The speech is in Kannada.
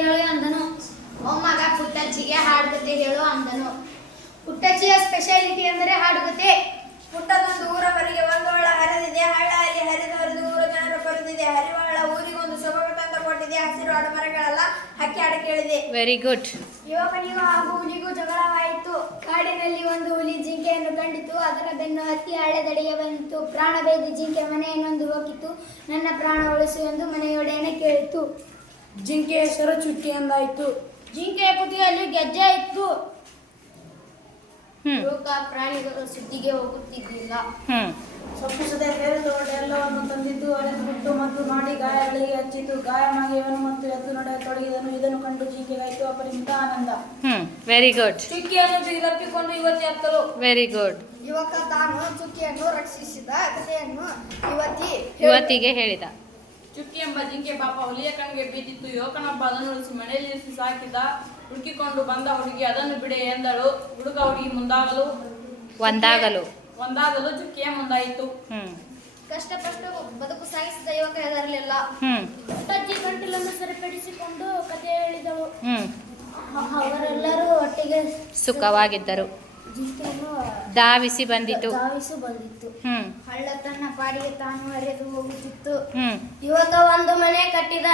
ಹೇಳು ಅಂದನು. ಮೊಮ್ಮಗ ಪುಟ್ಟಜ್ಜಿಗೆ ಹಾಡುಕತೆ ಹೇಳು ಅಂದನು. ಪುಟ್ಟಜ್ಜಿಯ ಸ್ಪೆಷಾಲಿಟಿ ಅಂದರೆ ಹಾಡುಕತೆ. ಪುಟ್ಟದೊಂದು ಊರ ಹೊರಗೆ ಒಂದು ಹಳ್ಳ ಹರಿದಿದೆ. ಹಳ್ಳ ಅಲ್ಲಿ ಹರಿದು ಹರಿದು ಊರ ಜನರು ಬರುತ್ತಿದೆ. ಹರಿವ ಹಳ್ಳ ಊರಿಗೊಂದು ಸೊಬಗು ತಂದು ಕೊಟ್ಟಿದೆ. ಹಸಿರು ಅಡಮರಗಳೆಲ್ಲ ಹಕ್ಕಿ ಹಾಡು ಕೇಳಿದೆ. Very good. ಯುವಕನಿಗೂ ಹಾಗೂ ಹುಲಿಗೂ ಜಗಳವಾಯಿತು. ಕಾಡಿನಲ್ಲಿ ಒಂದು ಹುಲಿ ಜಿಂಕೆಯನ್ನು ಕಂಡಿತು. ಅದರ ಬೆನ್ನು ಹತ್ತಿ ಹಳ್ಳೆದಡಿಗೆ ಬಂತು. ಪ್ರಾಣ ಬೇದ ಜಿಂಕೆ ಮನೆಯನ್ನೊಂದು ಹೋಗಿತು. ನನ್ನ ಪ್ರಾಣ ಉಳಿಸು ಎಂದು ಮನೆಯೊಡೆಯನೇ ಕೇಳಿತು. ಜಿಂಕೆ ಹೆಸರು ಚುಕ್ಕಿ ಎಂದಾಯಿತು. ಜಿಂಕೆಯ ಕುತ್ತಿಗೆಯಲ್ಲಿ ಗೆಜ್ಜೆ ಇತ್ತು. ಹ್ಮ್ ಲೋಕ ಪ್ರಾಣಿಗಳು ಸುದ್ದಿಗೆ ಹೋಗುತ್ತಿದ್ದಿಲ್ಲ. ಸೊಪ್ಪು ಸದೆ ಸೇರಿದ ಎಲ್ಲವನ್ನು ತಂದಿದ್ದು ಅರೆದು ಬಿಟ್ಟು ಮತ್ತು ಮಾಡಿ ಗಾಯಗಳಿಗೆ ಹಚ್ಚಿತು. ಗಾಯ ಮಾಗಿಯವನು ಮತ್ತು ಎದ್ದು ನಡೆಯತೊಡಗಿದನು. ಇದನ್ನು ಕಂಡು ಜಿಂಕೆಗಾಯಿತು ಅಪರಿಮಿತ ಆನಂದ. Very good. ಚುಕ್ಕಿಯನ್ನು ಜಿಗಿದಪ್ಪಿಕೊಂಡು ಯುವತಿ ಹತ್ತಲು. Very good. ಯುವಕ ತಾನು ಚುಕ್ಕಿಯನ್ನು ರಕ್ಷಿಸಿದ ಕಥೆಯನ್ನು ಯುವತಿಗೆ ಹೇಳಿದ. ಚುಕ್ಕಿ ಎಂಬ ಜಿಂಕೆ ಪಾಪ ಹುಲಿಯ ಕಣ್ಣಿಗೆ ಬಿದ್ದಿತ್ತು. ಯುವಕನೊಬ್ಬ ಅದನ್ನು ಉಳಿಸಿ ಮನೆಯಲ್ಲಿ ಸಾಕಿದ. ಹುಡುಕಿಕೊಂಡು ಬಂದ ಹುಡುಗಿ ಅದನ್ನು ಬಿಡೆ ಎಂದಳು. ಹುಡುಗ ಹುಡುಗಿ ಒಂದಾಗಲು ಚುಕ್ಕಿಯ ಮುಂದಾಯಿತು. ಕಷ್ಟಪಟ್ಟು ಬದುಕು ಸಾಗಿಸಿದ ಯುವಕ ಹೆದರಲಿಲ್ಲ. ಪುಟ್ಟಜ್ಜಿ ಗಂಟಲನ್ನು ಸರಿಪಡಿಸಿಕೊಂಡು ಕಥೆ ಹೇಳಿದಳು. ಅವರೆಲ್ಲರೂ ಒಟ್ಟಿಗೆ ಸುಖವಾಗಿದ್ದರು. ಜಿಂಕೆಯನ್ನು ಧಾವಿಸಿ ಬಂದಿತು. ಹಳ್ಳ ತನ್ನ ಪಾಡಿಗೆ ತಾನು ಹರಿದು ಹೋಗುತ್ತಿತ್ತು. ಯುವಕ ಒಂದು ಮನೆ ಕಟ್ಟಿದ.